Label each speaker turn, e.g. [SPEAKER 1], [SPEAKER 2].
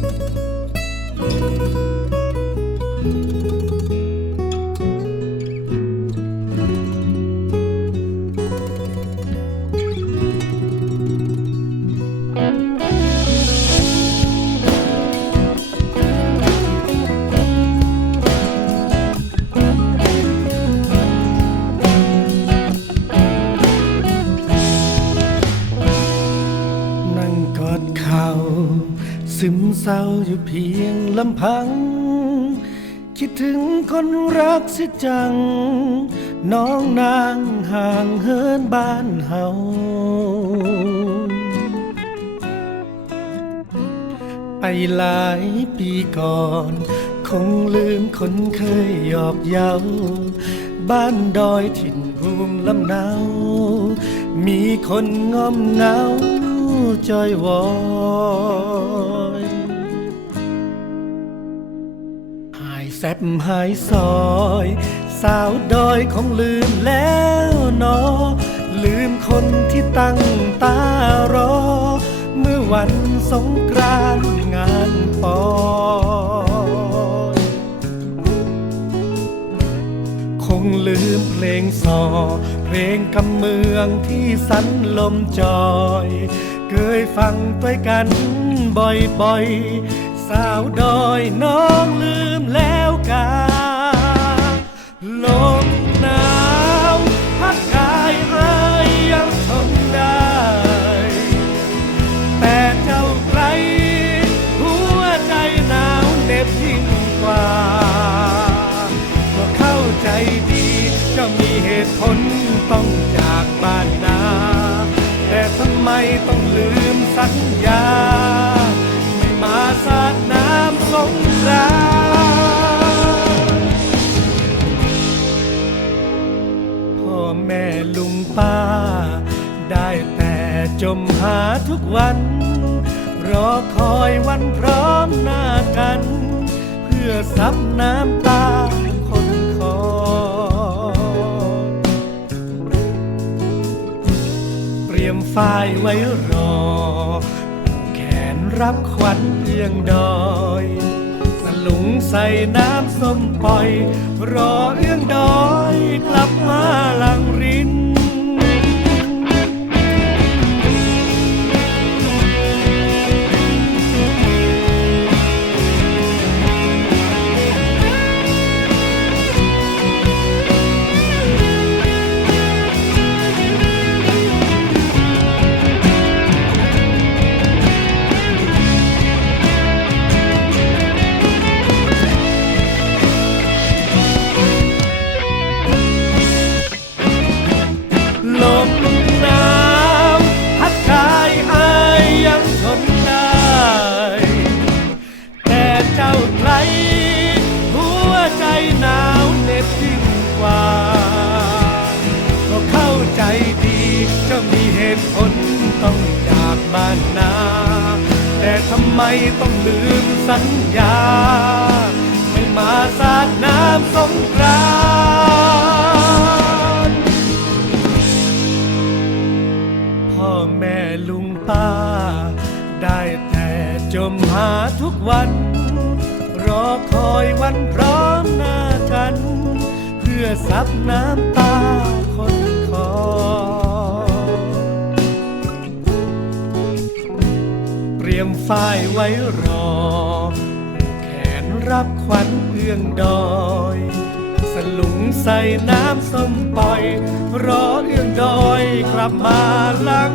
[SPEAKER 1] Thank you. ซึมเศร้าอยู่เพียงลำพัง คิดถึงคนรักสิจัง น้องนางห่างเหินบ้านเฮาไปหลายปีก่อน คงลืมคนเคยหยอกเย้า บ้านดอยถิ่นภูมิลำเนา มีคนงอมเหงาจอยวอย แซบหายซอย สาวดอยคงลืมแล้วเนอลืมคนที่ตั้งตารอ เมื่อวันสงกรานต์งานปอยคงลืมเพลงซอ เพลงกำเมืองที่สันลมจอย เคยฟังด้วยกันบ่อยๆ สาวดอยน้องลืมแล้วกาลมหนาวพัดกายเอ้ยยังทนได้ แต่เจ้าไกลหัวใจหนาวเหน็บยิ่งกว่าก็เข้าใจดีเจะมีเหตุผลต้องจากบ้านนา แต่ทำไมต้องลืมสัญญา งกราพ่อแม่ลุงป้า ได้แต่จมหาทุกวัน รอคอยวันพร้อมหน้ากัน เพื่อซับน้ำตาคนคอเตรียมฝ้ายไว้รอ รับขวัญเอื้องดอย สลุงใส่น้ำส้มปล่อย รอเอื้องดอยกลับมาหลังริน หนาวเหน็บยิ่งกว่า ก็เข้าใจดีเจะมีเหตุผลต้องจากบ้านนา แต่ทำไมต้องลืมสัญญา ไม่มาสาดน้ำสงกรานพ่อแม่ลุงป้า ได้แต่จมหาทุกวัน รอคอยวันพร้อม กัน เพื่อซับน้ำตาคนคอ เตรียมฝ้ายไว้รอ แขนรับขวัญเอื้องดอย สลุงใส่น้ำส้มปล่อย รอเอื้องดอยกลับมาลัง